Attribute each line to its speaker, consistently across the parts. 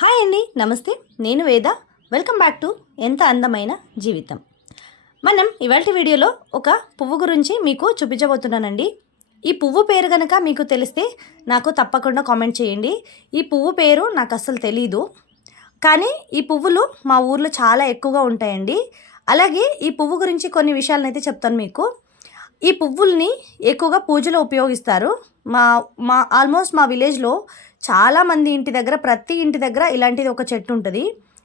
Speaker 1: Hi అండి నమస్తే. నేను వేద. వెల్కమ్ బ్యాక్ టు ఎంత అందమైన జీవితం. మనం ఇవాళ వీడియోలో ఒక పువ్వు గురించి మీకు చూపించబోతున్నానండి. ఈ పువ్వు పేరు కనుక మీకు తెలిస్తే నాకు తప్పకుండా కామెంట్ చేయండి. ఈ పువ్వు పేరు నాకు అస్సలు తెలీదు. కానీ ఈ పువ్వులు మా ఊర్లో చాలా ఎక్కువగా ఉంటాయండి. అలాగే ఈ పువ్వు గురించి కొన్ని విషయాలనైతే చెప్తాను మీకు. ఈ పువ్వుల్ని ఎక్కువగా పూజలో ఉపయోగిస్తారు. మా మా ఆల్మోస్ట్ మా విలేజ్లో చాలామంది ఇంటి దగ్గర ప్రతి ఇంటి దగ్గర ఇలాంటిది ఒక చెట్టు ఉంటుంది.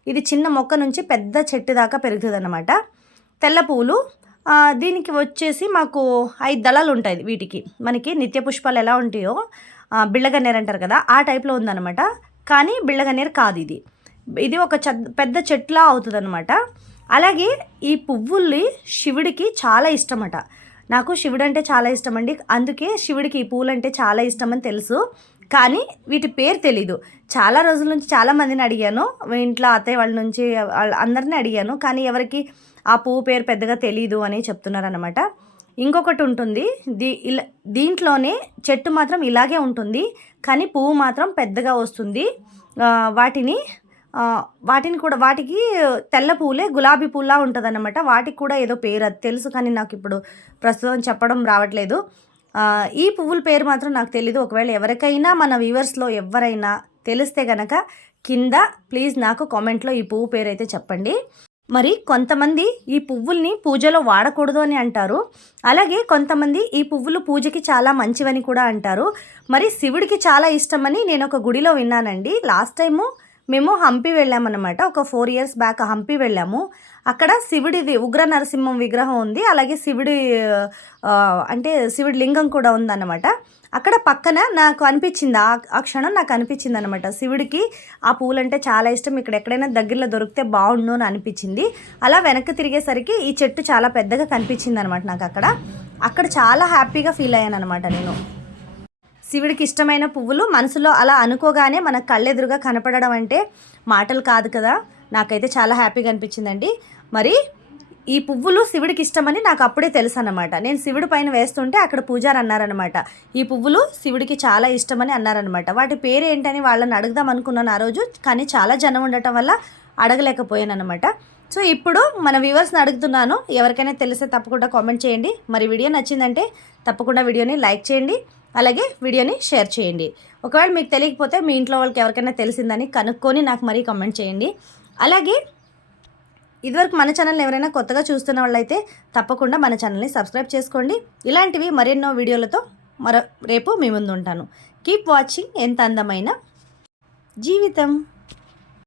Speaker 1: ఇది చిన్న మొక్క నుంచి పెద్ద చెట్టు దాకా పెరుగుతుంది అనమాట తెల్ల పువ్వులు దీనికి వచ్చేసి మాకు ఐదు దళాలు ఉంటాయి వీటికి. మనకి నిత్య పుష్పాలు ఎలా ఉంటాయో ఆ, బిళ్ళగన్నేరు అంటారు కదా ఆ టైప్లో ఉందన్నమాట. కానీ బిళ్ళగన్నేరు కాదు ఇది. ఇది ఒక చెద్ పెద్ద చెట్టులా అవుతుంది అనమాట అలాగే ఈ పువ్వుల్ని శివుడికి చాలా ఇష్టమట. నాకు శివుడు అంటే చాలా ఇష్టం అండి అందుకే శివుడికి ఈ పూలు అంటే చాలా ఇష్టం అని తెలుసు. కానీ వీటి పేరు తెలీదు. చాలా రోజుల నుంచి చాలా మందిని అడిగాను. ఇంట్లో అత్తయ్య వాళ్ళ నుంచి వాళ్ళ అందరిని అడిగాను. కానీ ఎవరికి ఆ పువ్వు పేరు పెద్దగా తెలీదు అని చెప్తున్నారనమాట ఇంకొకటి ఉంటుంది. దీ ఇలా దీంట్లోనే చెట్టు మాత్రం ఇలాగే ఉంటుంది. కానీ పువ్వు మాత్రం పెద్దగా వస్తుంది. వాటిని వాటిని కూడా వాటికి తెల్ల పువ్వులే గులాబీ పువ్వులా ఉంటుంది అనమాట వాటికి కూడా ఏదో పేరు అది తెలుసు కానీ నాకు ఇప్పుడు ప్రస్తుతం చెప్పడం రావట్లేదు. ఈ పువ్వుల పేరు మాత్రం నాకు తెలీదు. ఒకవేళ ఎవరికైనా మన వ్యూవర్స్లో ఎవరైనా తెలిస్తే గనక కింద ప్లీజ్ నాకు కామెంట్లో ఈ పువ్వు పేరు అయితే చెప్పండి. మరి కొంతమంది ఈ పువ్వుల్ని పూజలో వాడకూడదు అని అంటారు. అలాగే కొంతమంది ఈ పువ్వులు పూజకి చాలా మంచివని కూడా అంటారు. మరి శివుడికి చాలా ఇష్టమని నేను ఒక గుడిలో విన్నానండి. లాస్ట్ టైము మేము హంపి వెళ్ళామన్నమాట ఒక ఫోర్ ఇయర్స్ బ్యాక్ హంపి వెళ్ళాము. అక్కడ శివుడిది ఉగ్ర నరసింహం విగ్రహం ఉంది. అలాగే శివుడి అంటే శివుడి లింగం కూడా ఉందన్నమాట. అక్కడ పక్కన నాకు అనిపించింది. ఆ ఆ క్షణం నాకు అనిపించింది అనమాట శివుడికి ఆ పూలంటే చాలా ఇష్టం. ఇక్కడ ఎక్కడైనా దగ్గరలో దొరికితే బాగుండు అని అనిపించింది. అలా వెనక్కి తిరిగేసరికి ఈ చెట్టు చాలా పెద్దగా కనిపించింది అనమాట నాకు అక్కడ. అక్కడ చాలా హ్యాపీగా ఫీల్ అయ్యాను అనమాట నేను. శివుడికి ఇష్టమైన పువ్వులు మనసులో అలా అనుకోగానే మన కళ్ళెదురుగా కనపడడం అంటే మాటలు కాదు కదా. నాకైతే చాలా హ్యాపీగా అనిపించిందండి. మరి ఈ పువ్వులు శివుడికి ఇష్టమని నాకు అప్పుడే తెలుసు అన్నమాట నేను శివుడి పైన వేస్తుంటే అక్కడ పూజారు అన్నారనమాట ఈ పువ్వులు శివుడికి చాలా ఇష్టమని అన్నారనమాట వాటి పేరు ఏంటని వాళ్ళని అడుగుదాం అనుకున్నాను ఆ రోజు కానీ చాలా జనం ఉండటం వల్ల అడగలేకపోయాను అనమాట సో ఇప్పుడు మన వ్యూవర్స్ని అడుగుతున్నాను. ఎవరికైనా తెలిస్తే తప్పకుండా కామెంట్ చేయండి. మరి వీడియో నచ్చిందంటే తప్పకుండా వీడియోని లైక్ చేయండి. అలాగే వీడియోని షేర్ చేయండి. ఒకవేళ మీకు తెలియకపోతే మీ ఇంట్లో వాళ్ళకి ఎవరికైనా తెలిసిందని కనుక్కొని నాకు మరీ కమెంట్ చేయండి. అలాగే ఇదివరకు మన ఛానల్ని ఎవరైనా కొత్తగా చూస్తున్న వాళ్ళైతే తప్పకుండా మన ఛానల్ని సబ్స్క్రైబ్ చేసుకోండి. ఇలాంటివి మరెన్నో వీడియోలతో మరో రేపు మీ ముందు ఉంటాను. కీప్ వాచింగ్ ఎంత అందమైన జీవితం!